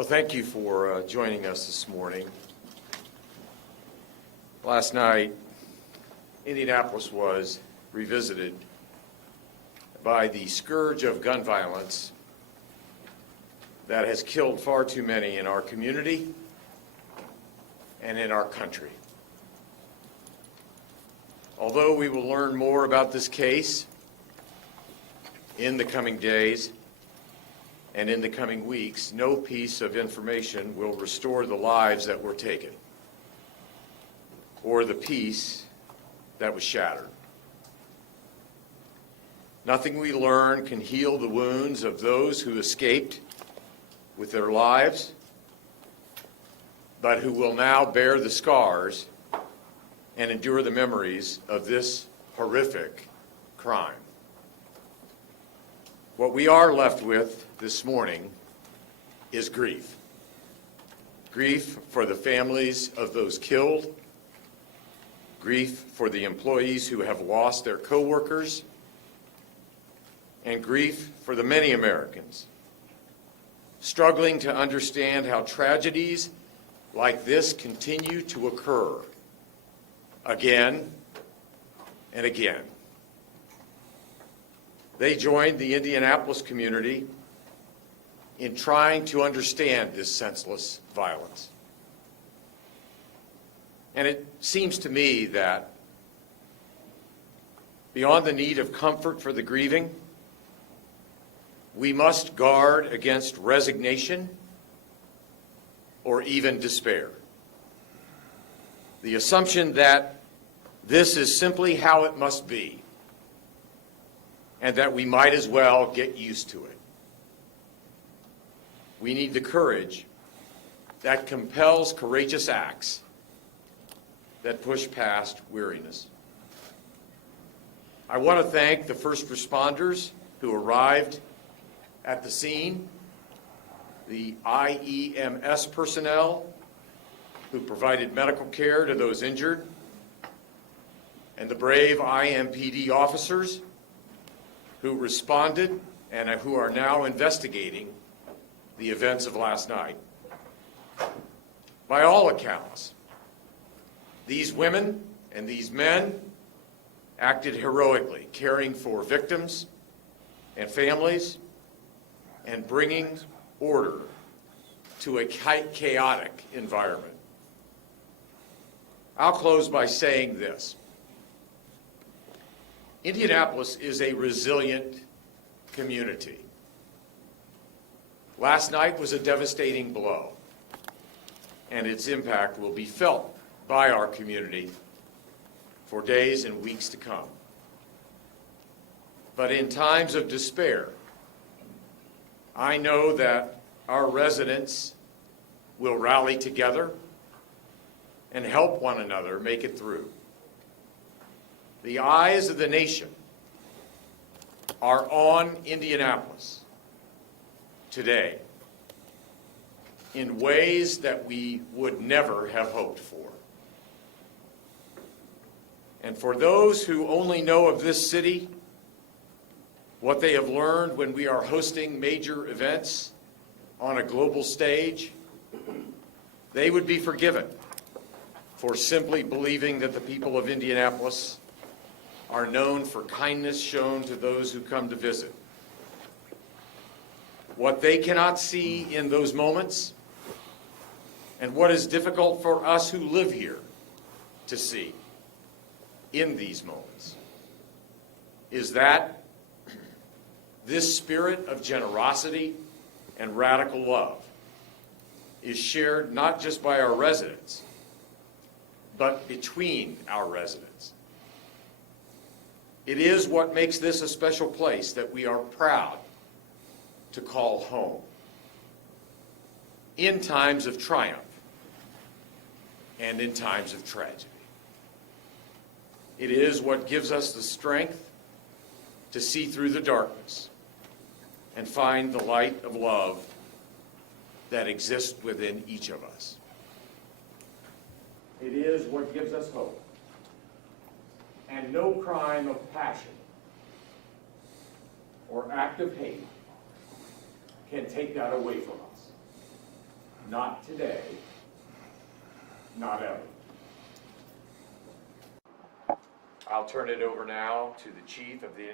Well, thank you for joining us this morning. Last night, Indianapolis was revisited by the scourge of gun violence that has killed far too many in our community and in our country. Although we will learn more about this case in the coming days and in the coming weeks, no piece of information will restore the lives that were taken or the peace that was shattered. Nothing we learn can heal the wounds of those who escaped with their lives, but who will now bear the scars and endure the memories of this horrific crime. What we are left with this morning is grief. Grief for the families of those killed, grief for the employees who have lost their coworkers, and grief for the many Americans struggling to understand how tragedies like this continue to occur again and again. They joined the Indianapolis community in trying to understand this senseless violence. And it seems to me that beyond the need of comfort for the grieving, we must guard against resignation or even despair. The assumption that this is simply how it must be, and that we might as well get used to it. We need the courage that compels courageous acts that push past weariness. I want to thank the first responders who arrived at the scene, the IEMS personnel who provided medical care to those injured, and the brave IMPD officers who responded and who are now investigating the events of last night. By all accounts, these women and these men acted heroically, caring for victims and families and bringing order to a chaotic environment. I'll close by saying this. Indianapolis is a resilient community. Last night was a devastating blow, and its impact will be felt by our community for days and weeks to come. But in times of despair, I know that our residents will rally together and help one another make it through. The eyes of the nation are on Indianapolis today in ways that we would never have hoped for. And for those who only know of this city, what they have learned when we are hosting major events on a global stage, they would be forgiven for simply believing that the people of Indianapolis are known for kindness shown to those who come to visit. What they cannot see in those moments, and what is difficult for us who live here to see in these moments, is that this spirit of generosity and radical love is shared not just by our residents, but between our residents. It is what makes this a special place that we are proud to call home. In times of triumph and in times of tragedy. It is what gives us the strength to see through the darkness and find the light of love that exists within each of us. It is what gives us hope. And no crime of passion or act of hate can take that away from us. Not today, not ever. I'll turn it over now to the Chief of the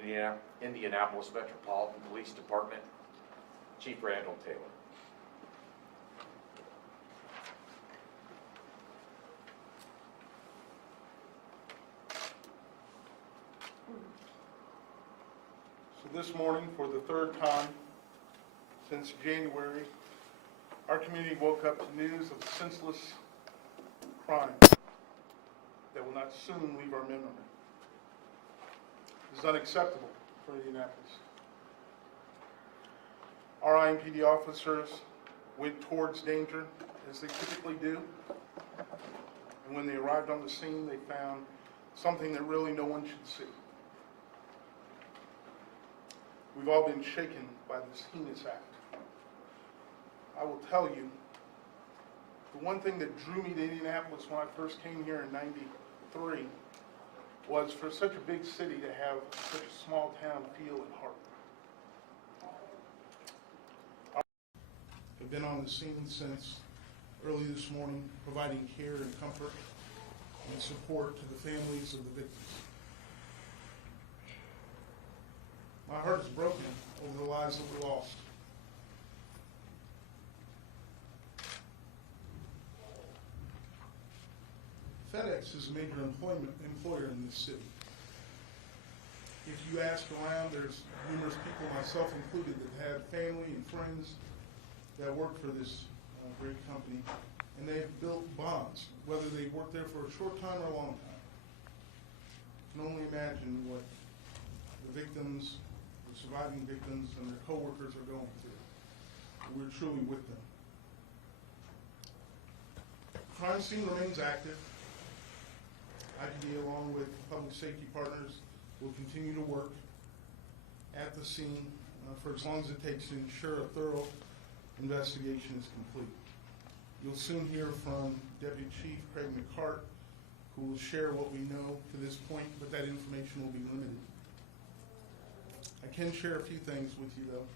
Indianapolis Metropolitan Police Department, Chief Randall Taylor. So this morning, for the third time since January, our community woke up to news of senseless crime that will not soon leave our memory. This is unacceptable for Indianapolis. Our IMPD officers went towards danger, as they typically do, and when they arrived on the scene, they found something that really no one should see. We've all been shaken by this heinous act. I will tell you, the one thing that drew me to Indianapolis when I first came here in '93 was for such a big city to have such a small town feel and heart. I've been on the scene since early this morning, providing care and comfort and support to the families of the victims. My heart is broken over the lives that we lost. FedEx is a major employer in this city. If you ask around, there's numerous people, myself included, that have family and friends that work for this great company, and they've built bonds, whether they've worked there for a short time or a long time. I can only imagine what the victims, the surviving victims, and their coworkers are going through. We're truly with them. The crime scene remains active. IPD, along with public safety partners, will continue to work at the scene for as long as it takes to ensure a thorough investigation is complete. You'll soon hear from Deputy Chief Craig McCart, who will share what we know to this point, but that information will be limited. I can share a few things with you, though.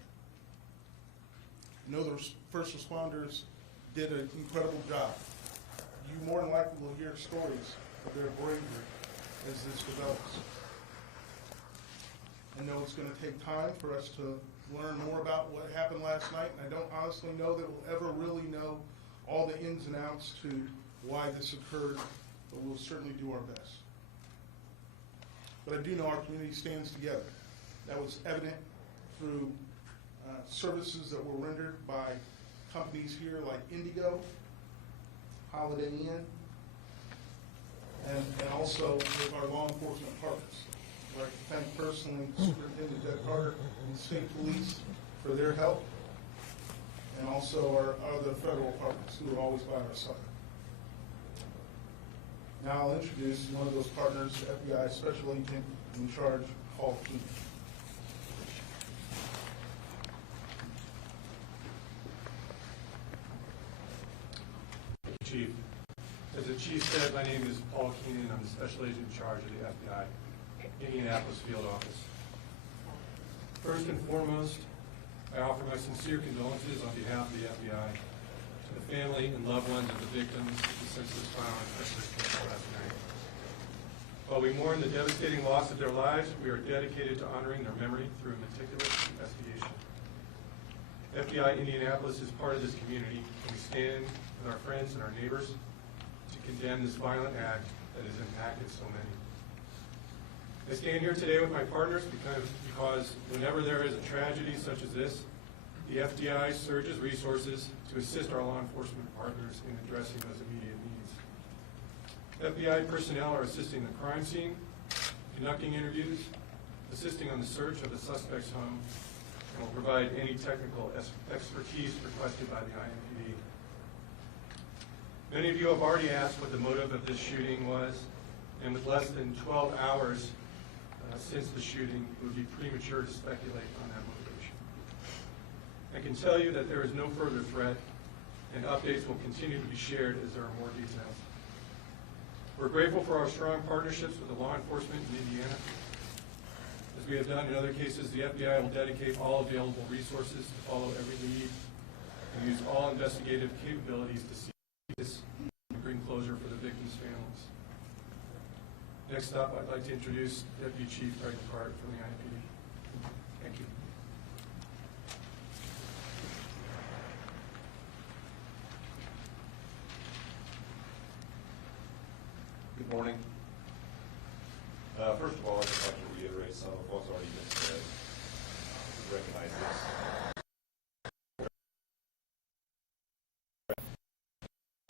I know the first responders did an incredible job. You more than likely will hear stories of their bravery as this develops. I know it's going to take time for us to learn more about what happened last night, and I don't honestly know that we'll ever really know all the ins and outs to why this occurred, but we'll certainly do our best. But I do know our community stands together. That was evident through services that were rendered by companies here like Indigo, Holiday Inn, and also with our law enforcement partners. I'd like to thank personally Superintendent Doug Carter and State Police for their help, and also our other federal partners who are always by our side. Now I'll introduce one of those partners, FBI Special Agent in charge, Paul Keenan. Chief. As the Chief said, my name is Paul Keenan. I'm the Special Agent in charge of the FBI Indianapolis Field Office. First and foremost, I offer my sincere condolences on behalf of the FBI to the family and loved ones of the victims of the senseless violence that took place last night. While we mourn the devastating loss of their lives, we are dedicated to honoring their memory through a meticulous investigation. FBI Indianapolis is part of this community, and we stand with our friends and our neighbors to condemn this violent act that has impacted so many. I stand here today with my partners because whenever there is a tragedy such as this, the FBI surges resources to assist our law enforcement partners in addressing those immediate needs. FBI personnel are assisting the crime scene, conducting interviews, assisting on the search of the suspect's home, and will provide any technical expertise requested by the IMPD. Many of you have already asked what the motive of this shooting was, and with less than 12 hours since the shooting, it would be premature to speculate on that motivation. I can tell you that there is no further threat, and updates will continue to be shared as there are more details. We're grateful for our strong partnerships with the law enforcement in Indiana. As we have done in other cases, the FBI will dedicate all available resources to follow every lead and use all investigative capabilities to see this and bring closure for the victims' families. Next up, I'd like to introduce Deputy Chief Greg Hart from the IPD. Thank you. Good morning. First of all, I'd just like to reiterate some of what's already been said. Recognize this.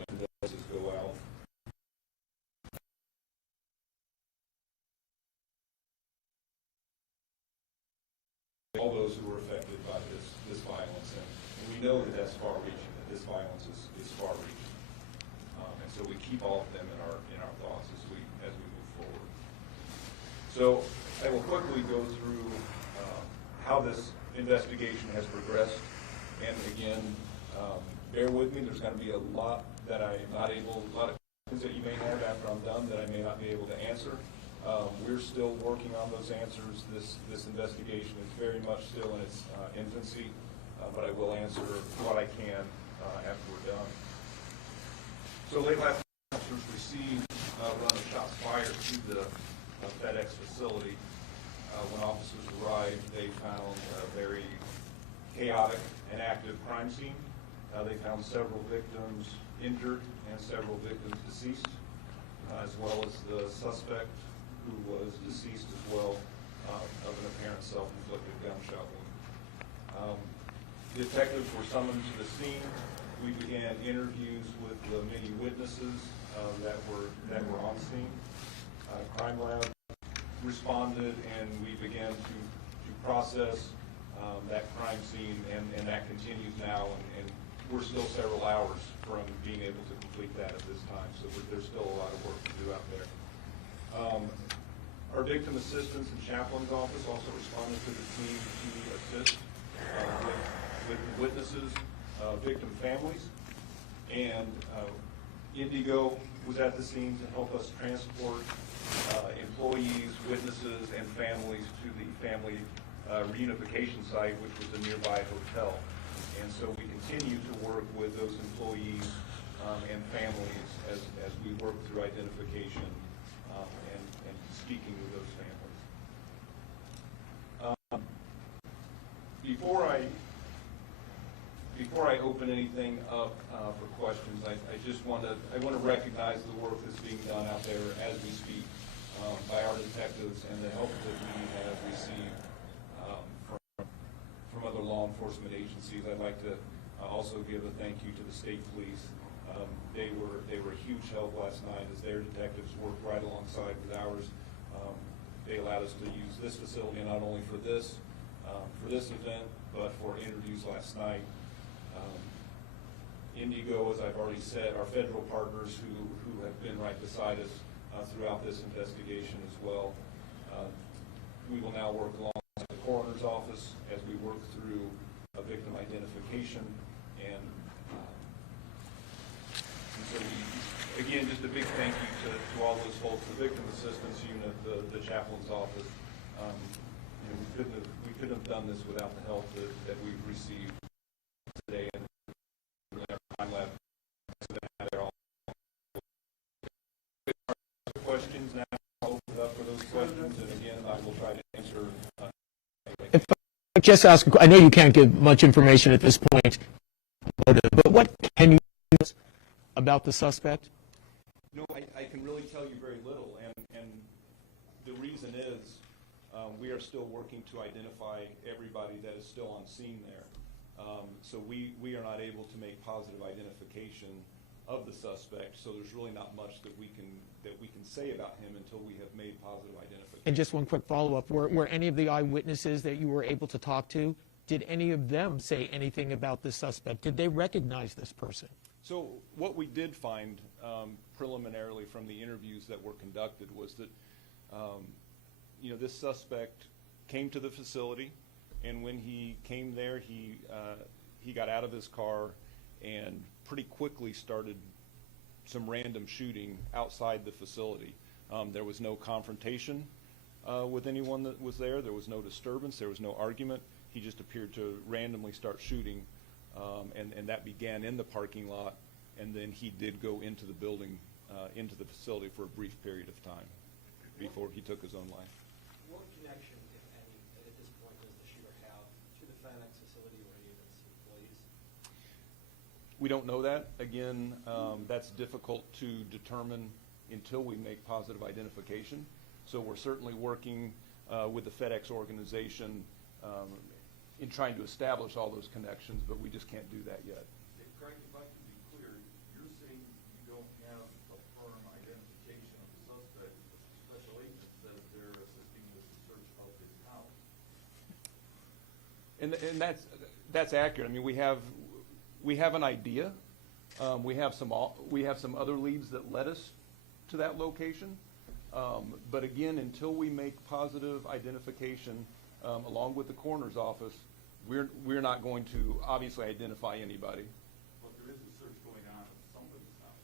Condolences go out. All those who were affected by this violence, and we know that that's far-reaching. That this violence is far-reaching, and so we keep all of them in our thoughts as we move forward. So I will quickly go through how this investigation has progressed, and again, bear with me. There's going to be a lot that I am not able, a lot of questions that you may have after I'm done that I may not be able to answer. We're still working on those answers. This investigation is very much still in its infancy, but I will answer what I can after we're done. So late last night, officers received a run of shots fired to the FedEx facility. When officers arrived, they found a very chaotic and active crime scene. They found several victims injured and several victims deceased, as well as the suspect who was deceased as well of an apparent self-inflicted gunshot wound. Detectives were summoned to the scene. We began interviews with the many witnesses that were on scene. Crime Lab responded, and we began to process that crime scene, and that continues now, and we're still several hours from being able to complete that at this time, so there's still a lot of work to do out there. Our victim assistance and chaplain's office also responded to the scene to assist with witnesses, victim families, and Indigo was at the scene to help us transport employees, witnesses, and families to the family reunification site, which was a nearby hotel. And so we continue to work with those employees and families as we work through identification and speaking with those families. Before I open anything up for questions, I just want to recognize the work that's being done out there as we speak by our detectives and the help that we have received from other law enforcement agencies. I'd like to also give a thank you to the state police. They were a huge help last night as their detectives worked right alongside with ours. They allowed us to use this facility not only for this event, but for interviews last night. Indigo, as I've already said, our federal partners who have been right beside us throughout this investigation as well. We will now work alongside the coroner's office as we work through victim identification, and so again, just a big thank you to all those folks, the victim assistance unit, the chaplain's office. We couldn't have done this without the help that we've received today, and our Crime Lab. Questions now. I'll open it up for those questions, and again, I will try to answer. If I just ask, I know you can't give much information at this point, but what can you tell us about the suspect? No, I can really tell you very little, and the reason is we are still working to identify everybody that is still on scene there. So we are not able to make positive identification of the suspect. So there's really not much that we can say about him until we have made positive identification. And just one quick follow-up: were any of the eyewitnesses that you were able to talk to, did any of them say anything about this suspect? Did they recognize this person? So what we did find preliminarily from the interviews that were conducted was that this suspect came to the facility, and when he came there, he got out of his car and pretty quickly started some random shooting outside the facility. There was no confrontation with anyone that was there. There was no disturbance. There was no argument. He just appeared to randomly start shooting and that began in the parking lot, and then he did go into the building, into the facility for a brief period of time before he took his own life. What connection, if any, at this point does the shooter have to the FedEx facility or any of its employees? We don't know that. Again, that's difficult to determine until we make positive identification. So we're certainly working with the FedEx organization in trying to establish all those connections, but we just can't do that yet. Craig, if I can be clear, you're saying you don't have a firm identification of the suspect, but the special agent says they're assisting with the search of his house. And that's accurate. I mean, we have an idea. We have some other leads that led us to that location. But again, until we make positive identification along with the coroner's office, we're not going to obviously identify anybody. But there is a search going on at somebody's house.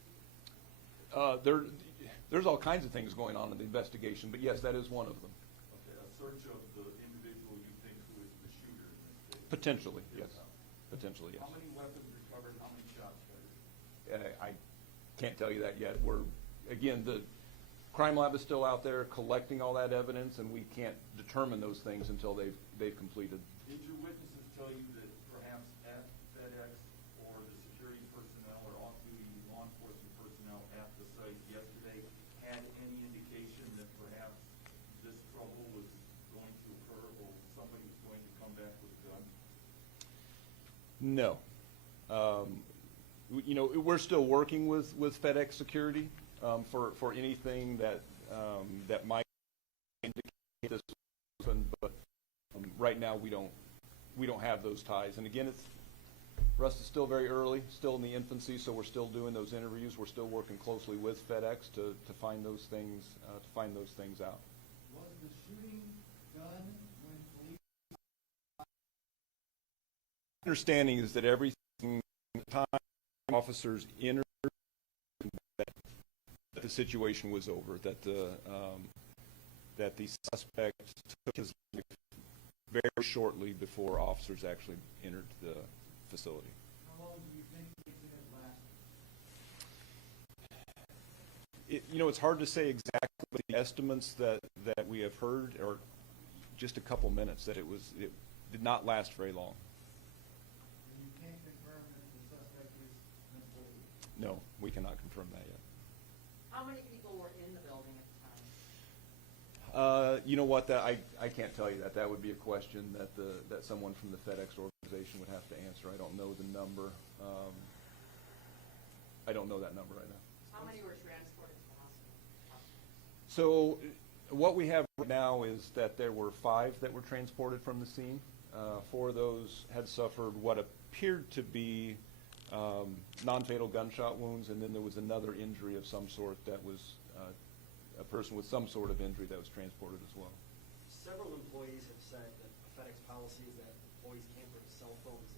There's all kinds of things going on in the investigation, but yes, that is one of them. Okay, a search of the individual you think who is the shooter in this case? Potentially, yes. Potentially, yes. How many weapons recovered, how many shots fired? I can't tell you that yet. Again, the crime lab is still out there collecting all that evidence, and we can't determine those things until they've completed. Did your witnesses tell you that perhaps at FedEx or the security personnel or off-duty law enforcement personnel at the site yesterday had any indication that perhaps this trouble was going to occur or somebody was going to come back with a gun? No. We're still working with FedEx security for anything that might indicate this was open, but right now we don't have those ties. And again, Russ is still very early, still in the infancy, so we're still doing those interviews. We're still working closely with FedEx to find those things out. Was the shooting done when police? Understanding is that everything time officers entered, that the situation was over, that the suspect took his life very shortly before officers actually entered the facility. How long do you think the incident lasted? It's hard to say exactly, but the estimates that we have heard are just a couple minutes, that it did not last very long. And you can't confirm that the suspect is an employee? No, we cannot confirm that yet. How many people were in the building at the time? You know what? That I can't tell you that. That would be a question that someone from the FedEx organization would have to answer. I don't know the number. I don't know that number right now. How many were transported to the hospital? So what we have right now is that there were 5 that were transported from the scene. 4 of those had suffered what appeared to be non-fatal gunshot wounds, and then there was another injury of some sort that was a person with some sort of injury that was transported as well. Several employees have said that FedEx policy is that employees can't bring cell phones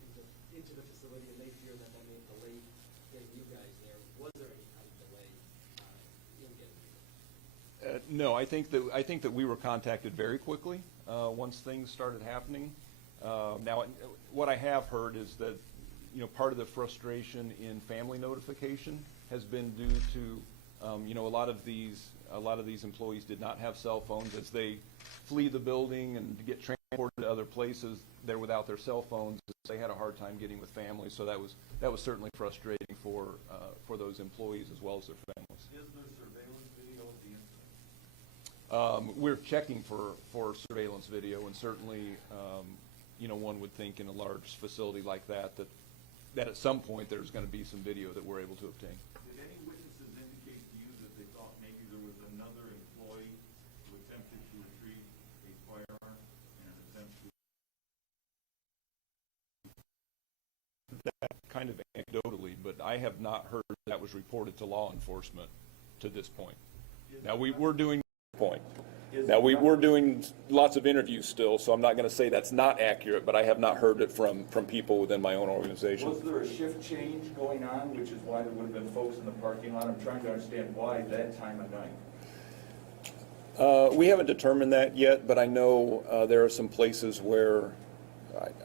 into the facility, and they fear that may delay getting you guys there. Was there any kind of delay in getting you? No, I think that we were contacted very quickly once things started happening. Now, what I have heard is that part of the frustration in family notification has been due to a lot of these employees did not have cell phones. As they flee the building and get transported to other places, they're without their cell phones. They had a hard time getting with families, so that was certainly frustrating for those employees as well as their families. Is there surveillance video of the incident? We're checking for surveillance video, and certainly one would think in a large facility like that at some point there's going to be some video that we're able to obtain. Did any witnesses indicate to you that they thought maybe there was another employee who attempted to retrieve a firearm in an attempt to... That kind of anecdotally, but I have not heard that was reported to law enforcement to this point. Now we're doing lots of interviews still, so I'm not going to say that's not accurate, but I have not heard it from people within my own organization. Was there a shift change going on, which is why there would have been folks in the parking lot? I'm trying to understand why that time of night. We haven't determined that yet, but I know there are some places where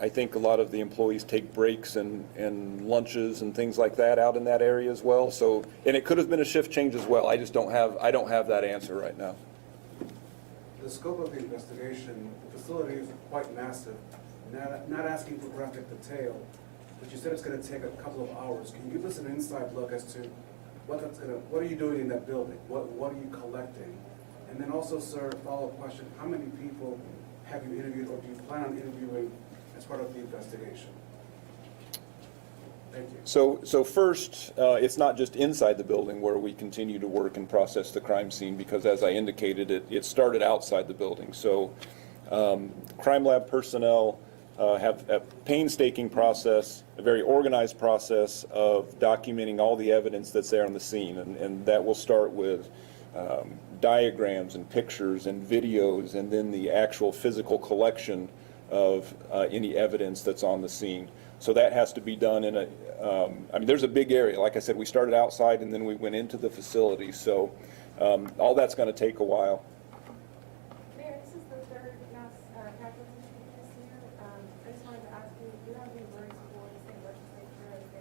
I think a lot of the employees take breaks and lunches and things like that out in that area as well. So, and it could have been a shift change as well. I just don't have that answer right now. The scope of the investigation, the facility is quite massive. Not asking for graphic detail, but you said it's going to take a couple of hours. Can you give us an inside look as to what are you doing in that building? What are you collecting? And then also, sir, follow-up question, how many people have you interviewed or do you plan on interviewing as part of the investigation? Thank you. So first, it's not just inside the building where we continue to work and process the crime scene, because as I indicated, it started outside the building. So crime lab personnel have a painstaking process, a very organized process of documenting all the evidence that's there on the scene, and that will start with diagrams and pictures and videos, and then the actual physical collection of any evidence that's on the scene. So that has to be done in a, I mean, there's a big area. Like I said, we started outside and then we went into the facility. So all that's going to take a while. Mayor, this is the third mass casualty shooting this year. I just wanted to ask you, do you have any words for the state legislature as they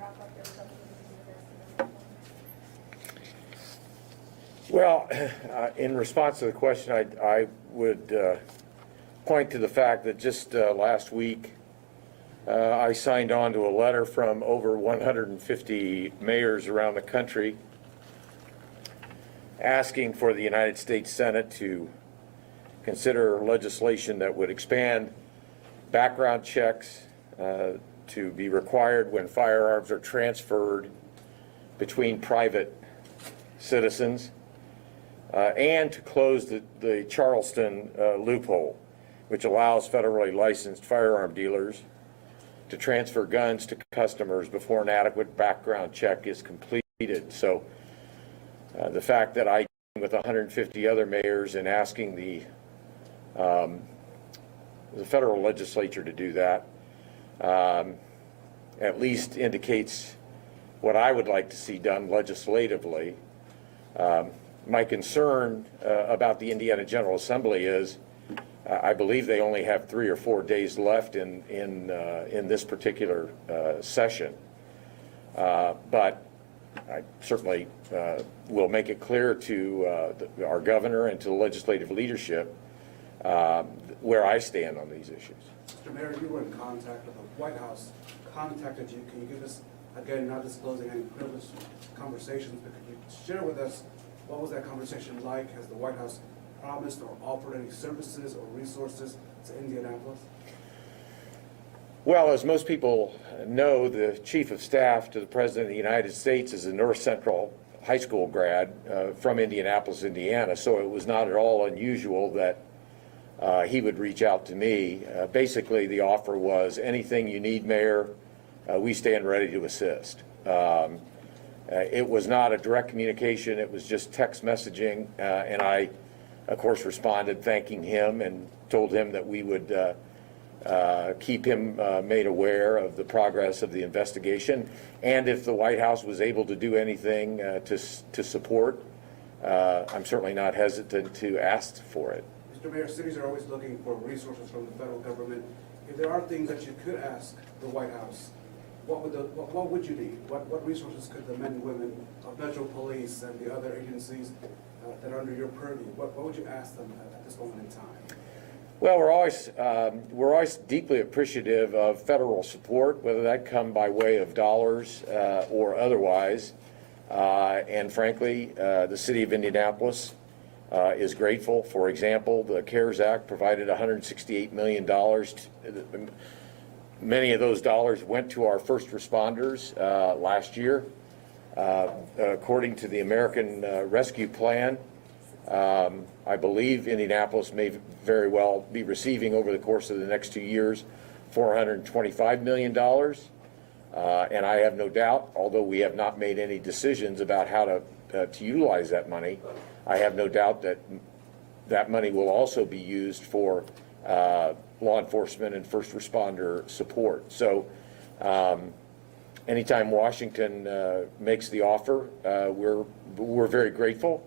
wrap up their subcommittee investigation? Well, in response to the question, I would point to the fact that just last week I signed on to a letter from over 150 mayors around the country asking for the United States Senate to consider legislation that would expand background checks to be required when firearms are transferred between private citizens, and to close the Charleston loophole, which allows federally licensed firearm dealers to transfer guns to customers before an adequate background check is completed. So the fact that I, with 150 other mayors, and asking the federal legislature to do that, at least indicates what I would like to see done legislatively. My concern about the Indiana General Assembly is I believe they only have 3 or 4 days left in this particular session. But I certainly will make it clear to our governor and to the legislative leadership where I stand on these issues. Mr. Mayor, you were in contact with the White House, contacted you. Can you give us, again, not disclosing any privileged conversations, but could you share with us what was that conversation like? Has the White House promised or offered any services or resources to Indianapolis? Well, as most people know, the Chief of Staff to the President of the United States is a North Central High School grad from Indianapolis, Indiana, so it was not at all unusual that he would reach out to me. Basically, the offer was, anything you need, Mayor, we stand ready to assist. It was not a direct communication, it was just text messaging, and I, of course, responded thanking him and told him that we would keep him made aware of the progress of the investigation, and if the White House was able to do anything to support, I'm certainly not hesitant to ask for it. Mr. Mayor, cities are always looking for resources from the federal government. If there are things that you could ask the White House, what would you need? What resources could the men and women of Metro Police and the other agencies that are under your purview, what would you ask them at this moment in time? Well, we're always deeply appreciative of federal support, whether that come by way of dollars or otherwise. And frankly, the city of Indianapolis is grateful. For example, the CARES Act provided $168 million. Many of those dollars went to our first responders last year. According to the American Rescue Plan, I believe Indianapolis may very well be receiving over the course of the next 2 years $425 million. And I have no doubt, although we have not made any decisions about how to utilize that money, I have no doubt that that money will also be used for law enforcement and first responder support. So anytime Washington makes the offer, we're very grateful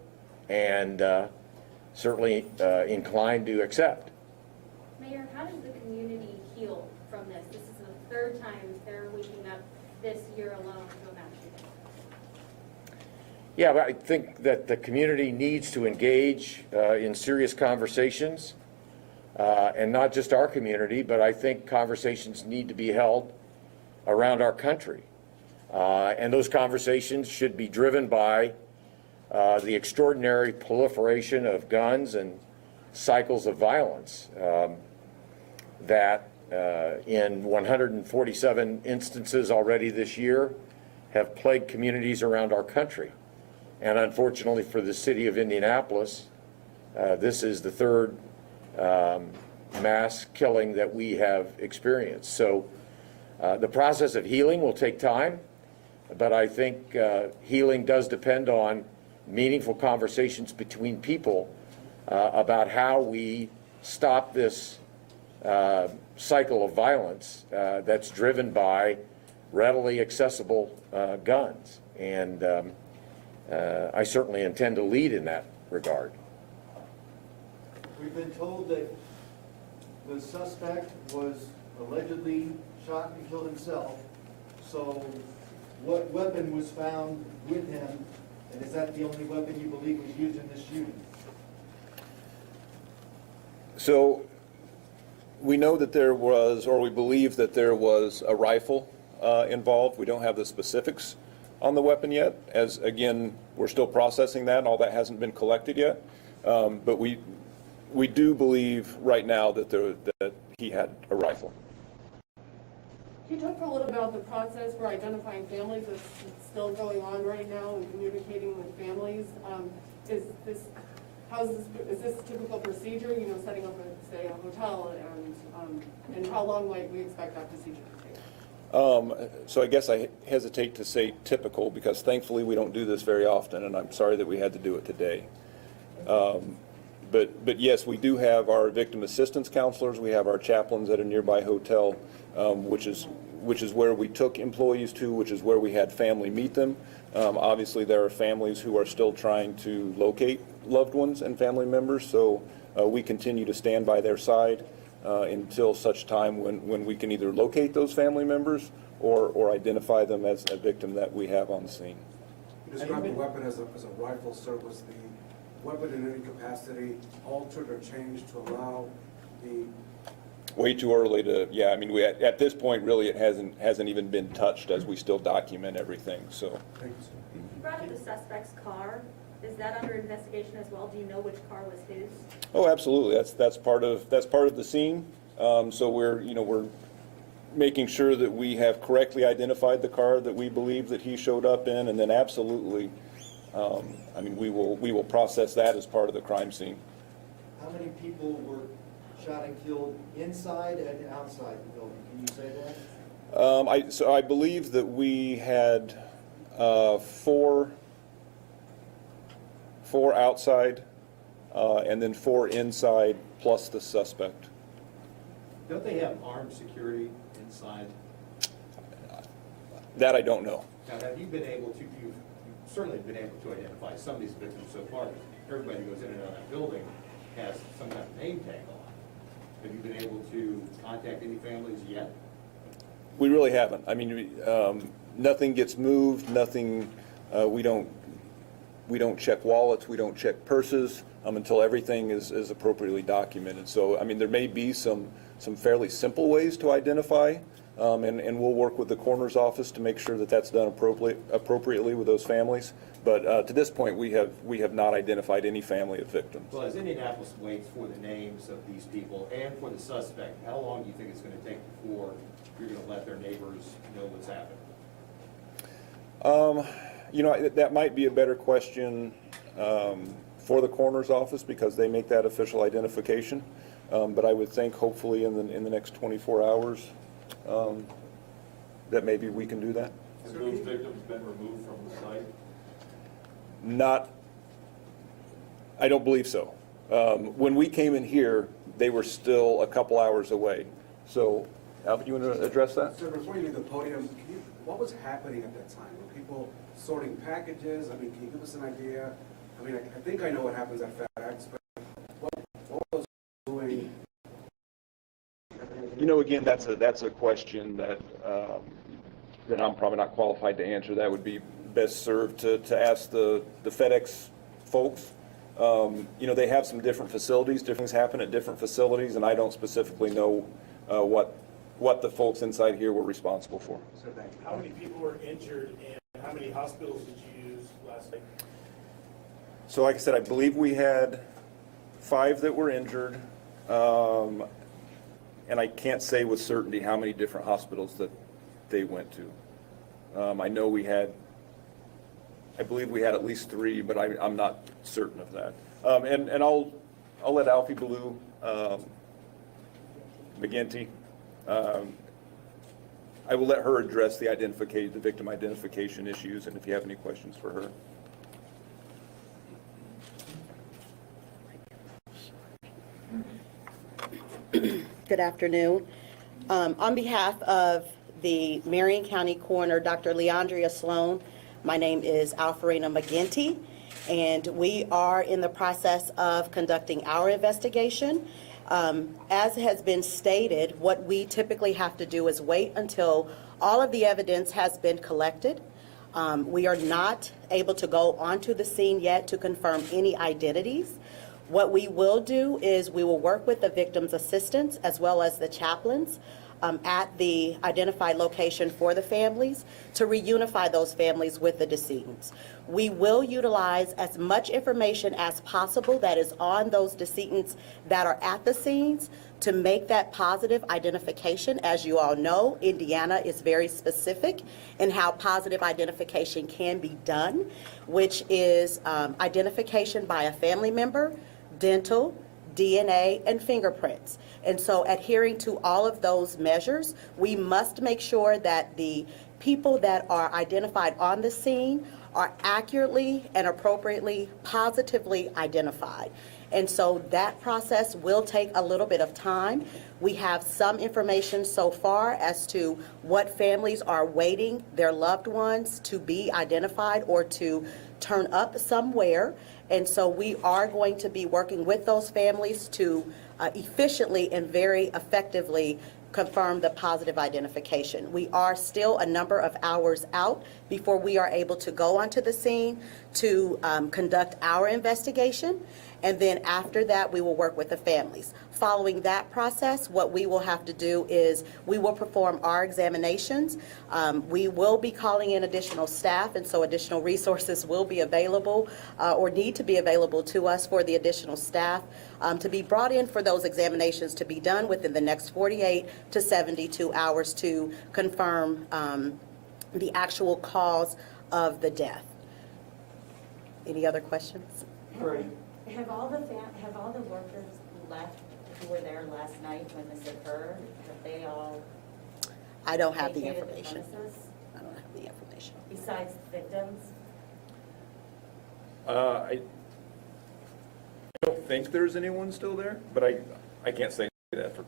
and certainly inclined to accept. Mayor, how does the community heal this. This is the third time they're waking up this year alone to a mass shooting. Yeah, but I think that the community needs to engage in serious conversations, and not just our community, but I think conversations need to be held around our country. And those conversations should be driven by the extraordinary proliferation of guns and cycles of violence that in 147 instances already this year have plagued communities around our country. And unfortunately for the city of Indianapolis, this is the third mass killing that we have experienced. So the process of healing will take time, but I think healing does depend on meaningful conversations between people about how we stop this cycle of violence that's driven by readily accessible guns. And I certainly intend to lead in that regard. We've been told that the suspect was allegedly shot and killed himself. So what weapon was found with him, and is that the only weapon you believe was used in this shooting? So we know that there was, or we believe that there was a rifle involved. We don't have the specifics on the weapon yet, as again, we're still processing that and all that hasn't been collected yet. But we do believe right now that that he had a rifle. Can you talk a little about the process for identifying families that's still going on right now and communicating with families? Is this typical procedure, you know, setting up a hotel, and how long might we expect that procedure to take? So I guess I hesitate to say typical because thankfully we don't do this very often, and I'm sorry that we had to do it today. But yes, we do have our victim assistance counselors. We have our chaplains at a nearby hotel, which is where we took employees to, which is where we had family meet them. Obviously, there are families who are still trying to locate loved ones and family members, so we continue to stand by their side until such time when we can either locate those family members or identify them as a victim that we have on the scene. You described the weapon as a rifle, sir. Was the weapon in any capacity altered or changed to allow the... Way too early to, yeah, I mean, at this point, really, it hasn't even been touched as we still document everything, so. Thank you, sir. You brought up the suspect's car. Is that under investigation as well? Do you know which car was his? Oh, absolutely. That's part of the scene. So we're making sure that we have correctly identified the car that we believe that he showed up in, and then absolutely, I mean, we will process that as part of the crime scene. How many people were shot and killed inside and outside the building? Can you say that? So I believe that we had four outside and then 4 inside plus the suspect. Don't they have armed security inside? That I don't know. Now, have you been able to, you've certainly been able to identify some of these victims so far. Everybody who goes in and out of that building has some kind of name tag on. Have you been able to contact any families yet? We really haven't. I mean, nothing gets moved, nothing, we don't check wallets, we don't check purses until everything is appropriately documented. So, I mean, there may be some fairly simple ways to identify, and we'll work with the coroner's office to make sure that that's done appropriately with those families. But to this point, we have not identified any family of victims. Well, as Indianapolis waits for the names of these people and for the suspect, how long do you think it's going to take before you're going to let their neighbors know what's happened? You know, that might be a better question for the coroner's office because they make that official identification. But I would think hopefully in the next 24 hours that maybe we can do that. Have those victims been removed from the site? I don't believe so. When we came in here, they were still a couple hours away. So, Alvin, you want to address that? Sir, before you leave the podium, what was happening at that time? Were people sorting packages? I mean, can you give us an idea? I mean, I think I know what happens at FedEx, but what was doing? Again, that's a question that I'm probably not qualified to answer. That would be best served to ask the FedEx folks. They have some different facilities. Different things happen at different facilities, and I don't specifically know what the folks inside here were responsible for. So thank you. How many people were injured and how many hospitals did you use last night? So like I said, I believe we had 5 that were injured, and I can't say with certainty how many different hospitals that they went to. I know I believe we had at least 3, but I'm not certain of that. And I'll let Alfie Ballou, McGinty, I will let her address the victim identification issues, and if you have any questions for her. Good afternoon. On behalf of the Marion County Coroner, Dr. Leandria Sloan, my name is Alfarina McGinty, and we are in the process of conducting our investigation. As has been stated, what we typically have to do is wait until all of the evidence has been collected. We are not able to go onto the scene yet to confirm any identities. What we will do is we will work with the victim's assistants as well as the chaplains at the identified location for the families to reunify those families with the decedents. We will utilize as much information as possible that is on those decedents that are at the scenes to make that positive identification. As you all know, Indiana is very specific in how positive identification can be done, which is identification by a family member, dental, DNA, and fingerprints. And so adhering to all of those measures, we must make sure that the people that are identified on the scene are accurately and appropriately, positively identified. And so that process will take a little bit of time. We have some information so far as to what families are waiting their loved ones to be identified or to turn up somewhere. And so we are going to be working with those families to efficiently and very effectively confirm the positive identification. We are still a number of hours out before we are able to go onto the scene to conduct our investigation. And then after that, we will work with the families. Following that process, what we will have to do is we will perform our examinations. We will be calling in additional staff, and so additional resources will be available or need to be available to us for the additional staff to be brought in for those examinations to be done within the next 48 to 72 hours to confirm the actual cause of the death. Any other questions? Have all the workers left who were there last night when this occurred? Have they all? I don't have the vacated information. premises? I don't have the information. Besides victims? I don't think there's anyone still there, but I can't say that for.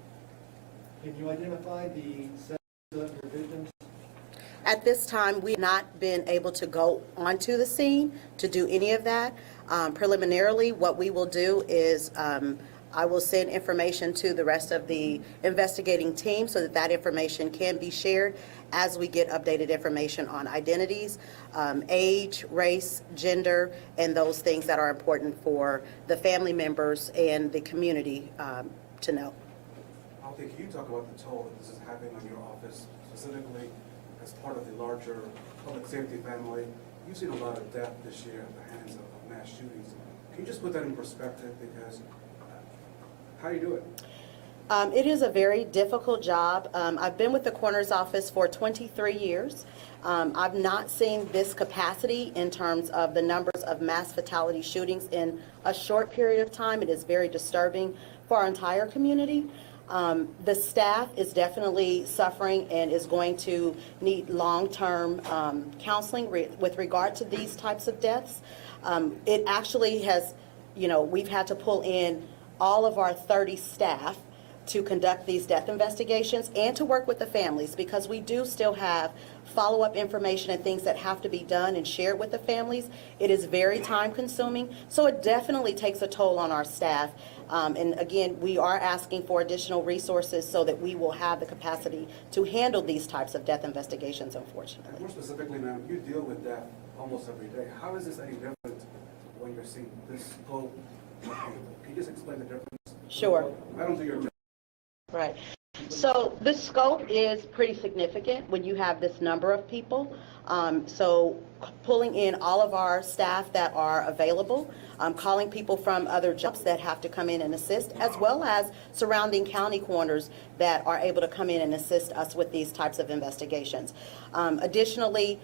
Can you identify the sex of your victims? At this time, we've not been able to go onto the scene to do any of that. Preliminarily, what we will do is I will send information to the rest of the investigating team so that that information can be shared as we get updated information on identities, age, race, gender, and those things that are important for the family members and the community to know. Alfie, can you talk about the toll that this is having on your office, specifically as part of the larger public safety family? You've seen a lot of death this year at the hands of mass shootings. Can you just put that in perspective? Because how do you do it? It is a very difficult job. I've been with the coroner's office for 23 years. I've not seen this capacity in terms of the numbers of mass fatality shootings in a short period of time. It is very disturbing for our entire community. The staff is definitely suffering and is going to need long-term counseling with regard to these types of deaths. It actually has, we've had to pull in all of our 30 staff to conduct these death investigations and to work with the families, because we do still have follow-up information and things that have to be done and shared with the families. It is very time consuming, so it definitely takes a toll on our staff. And again, we are asking for additional resources so that we will have the capacity to handle these types of death investigations, unfortunately. More specifically, ma'am, you deal with death almost every day. How is this any different when you're seeing this scope? Can you just explain the difference? Sure. I don't do your job. Right. So the scope is pretty significant when you have this number of people. So pulling in all of our staff that are available, calling people from other jobs that have to come in and assist, as well as surrounding county coroners that are able to come in and assist us with these types of investigations. Additionally,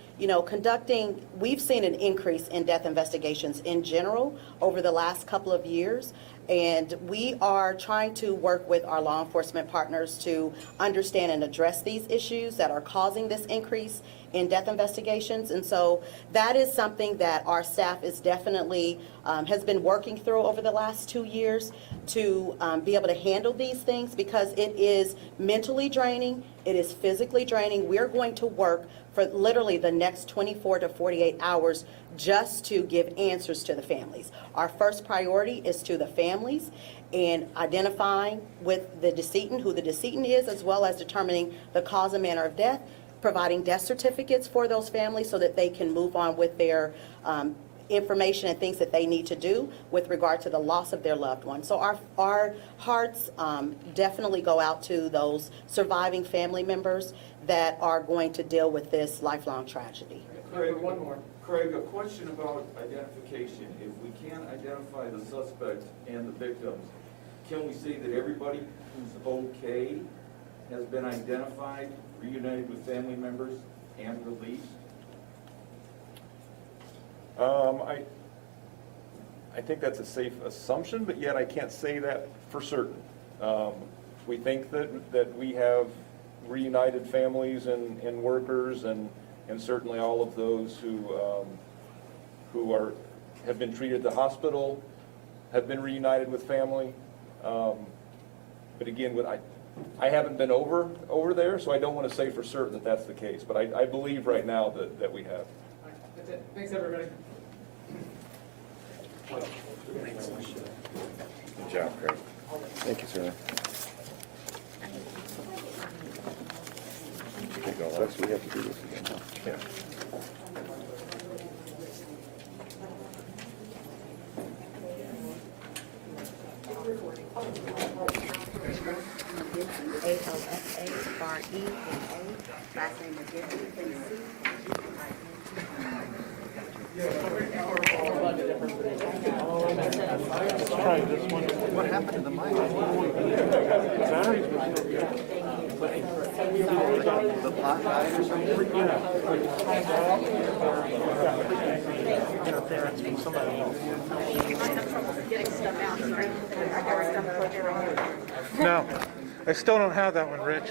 we've seen an increase in death investigations in general over the last couple of years. And we are trying to work with our law enforcement partners to understand and address these issues that are causing this increase in death investigations. And so that is something that our staff is definitely has been working through over the last 2 years to be able to handle these things, because it is mentally draining, it is physically draining. We're going to work for literally the next 24 to 48 hours just to give answers to the families. Our first priority is to the families and identifying with the decedent, who the decedent is, as well as determining the cause and manner of death, providing death certificates for those families so that they can move on with their information and things that they need to do with regard to the loss of their loved one. So our hearts definitely go out to those surviving family members that are going to deal with this lifelong tragedy. Craig, one more. Craig, a question about identification. If we can't identify the suspect and the victims, can we say that everybody who's okay has been identified, reunited with family members, and released? I think that's a safe assumption, but yet I can't say that for certain. We think that we have reunited families and workers, and certainly all of those who have been treated at the hospital have been reunited with family. But again, I haven't been over there, so I don't want to say for certain that that's the case. But I believe right now that we have. That's it. Thanks, everybody. Good job, Craig. Thank you, sir. Lex, we have to do this again, huh? Yeah. A-L-F-A-R-E-N-A, last name McGinty, What happened to the mic? The pot died or something? Somebody else. No, I still don't have that one, Rich.